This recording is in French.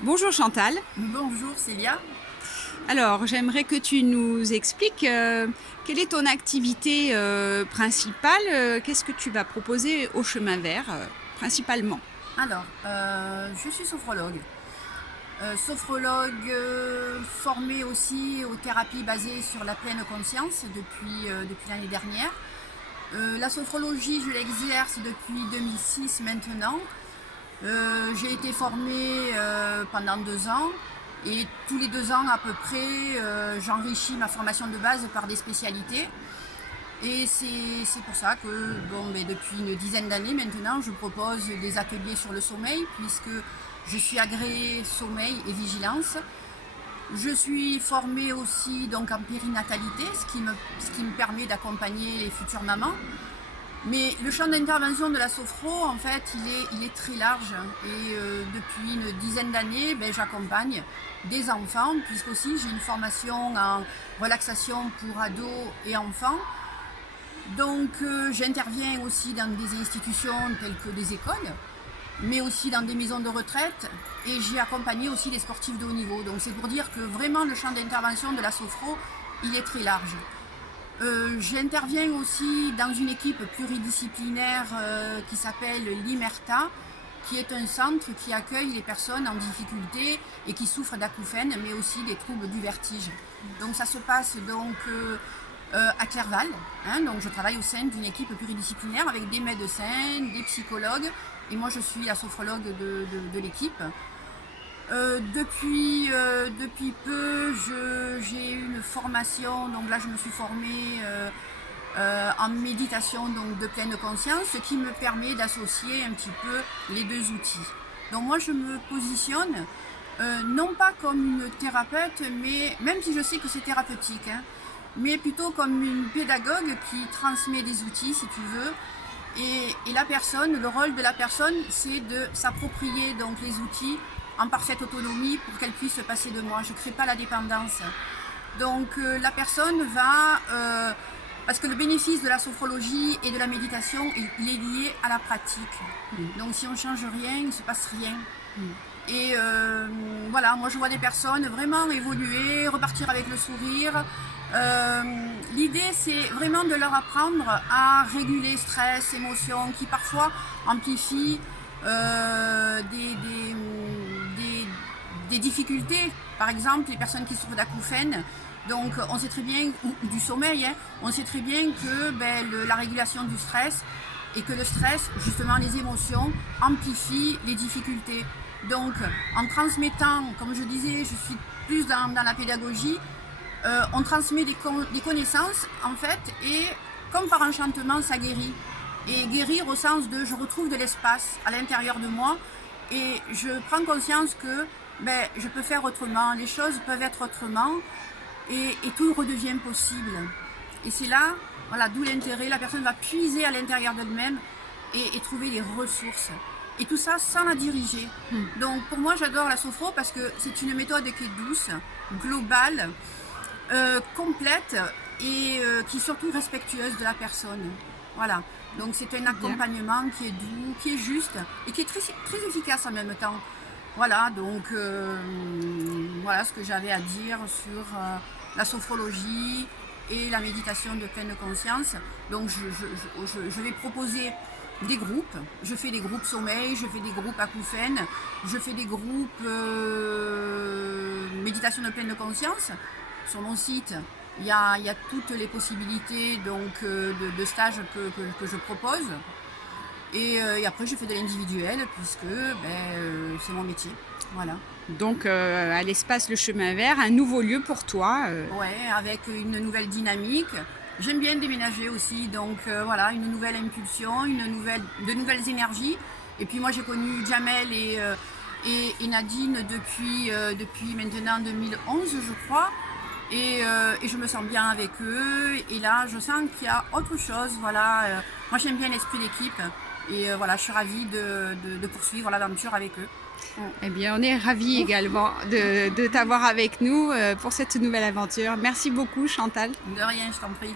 Bonjour Chantal. Bonjour Célia. Alors, j'aimerais que tu nous expliques quelle est ton activité principale, qu'est-ce que tu vas proposer au chemin vert principalement. Alors, je suis sophrologue. Sophrologue formée aussi aux thérapies basées sur la pleine conscience depuis l'année dernière. La sophrologie, je l'exerce depuis 2006 maintenant. J'ai été formée pendant 2 ans et tous les 2 ans à peu près, j'enrichis ma formation de base par des spécialités. Et c'est pour ça que depuis une dizaine d'années maintenant, je propose des ateliers sur le sommeil, puisque je suis agréée sommeil et vigilance. Je suis formée aussi donc en périnatalité, ce qui me permet d'accompagner les futures mamans. Mais le champ d'intervention de la sophro, en fait, il est très large. Et depuis une dizaine d'années, j'accompagne des enfants, puisqu'aussi j'ai une formation en relaxation pour ados et enfants. Donc j'interviens aussi dans des institutions telles que des écoles, mais aussi dans des maisons de retraite, et j'ai accompagné aussi des sportifs de haut niveau. Donc c'est pour dire que vraiment le champ d'intervention de la sophro, il est très large. J'interviens aussi dans une équipe pluridisciplinaire qui s'appelle l'Imerta, qui est un centre qui accueille les personnes en difficulté et qui souffrent d'acouphènes, mais aussi des troubles du vertige. Donc ça se passe donc à Clerval. Donc je travaille au sein d'une équipe pluridisciplinaire avec des médecins, des psychologues, et moi je suis la sophrologue de l'équipe. Depuis peu, j'ai eu une formation, donc là je me suis formée en méditation donc de pleine conscience, ce qui me permet d'associer un petit peu les deux outils. Donc moi je me positionne non pas comme une thérapeute, mais même si je sais que c'est thérapeutique, mais plutôt comme une pédagogue qui transmet des outils, si tu veux. Et la personne, le rôle de la personne, c'est de s'approprier donc les outils en parfaite autonomie pour qu'elle puisse se passer de moi. Je ne crée pas la dépendance. Donc la personne va... parce que le bénéfice de la sophrologie et de la méditation, il est lié à la pratique. Donc si on ne change rien, il ne se passe rien. Et voilà, moi je vois des personnes vraiment évoluer, repartir avec le sourire. L'idée c'est vraiment de leur apprendre à réguler stress, émotions qui parfois amplifient des difficultés. Par exemple, les personnes qui souffrent d'acouphènes, donc on sait très bien, ou du sommeil, on sait très bien que la régulation du stress et que le stress, justement les émotions, amplifient les difficultés. Donc en transmettant, comme je disais, je suis plus dans la pédagogie, on transmet des connaissances en fait, et comme par enchantement ça guérit. Et guérir au sens de je retrouve de l'espace à l'intérieur de moi et je prends conscience que je peux faire autrement, les choses peuvent être autrement, et tout redevient possible. Et c'est là, voilà, d'où l'intérêt, la personne va puiser à l'intérieur d'elle-même et trouver des ressources. Et tout ça sans la diriger. Donc pour moi j'adore la sophro parce que c'est une méthode qui est douce, globale, complète et qui est surtout respectueuse de la personne. Voilà. Donc c'est un accompagnement qui est doux, qui est juste et qui est très, très efficace en même temps. Voilà, donc voilà ce que j'avais à dire sur la sophrologie et la méditation de pleine conscience. Donc je vais proposer des groupes. Je fais des groupes sommeil, je fais des groupes acouphènes, je fais des groupes méditation de pleine conscience. Sur mon site, il y a toutes les possibilités donc, de stages que je propose. Et après, je fais de l'individuel puisque c'est mon métier. Voilà. Donc à l'espace Le Chemin Vert, un nouveau lieu pour toi. Ouais, avec une nouvelle dynamique. J'aime bien déménager aussi, donc voilà, une nouvelle impulsion, de nouvelles énergies. Et puis moi j'ai connu Jamel et Nadine depuis maintenant 2011 je crois. Et je me sens bien avec eux. Et là je sens qu'il y a autre chose. Voilà, moi j'aime bien l'esprit d'équipe. Et voilà, je suis ravie de poursuivre l'aventure avec eux. Eh bien, on est ravis également de t'avoir avec nous pour cette nouvelle aventure. Merci beaucoup, Chantal. De rien, je t'en prie.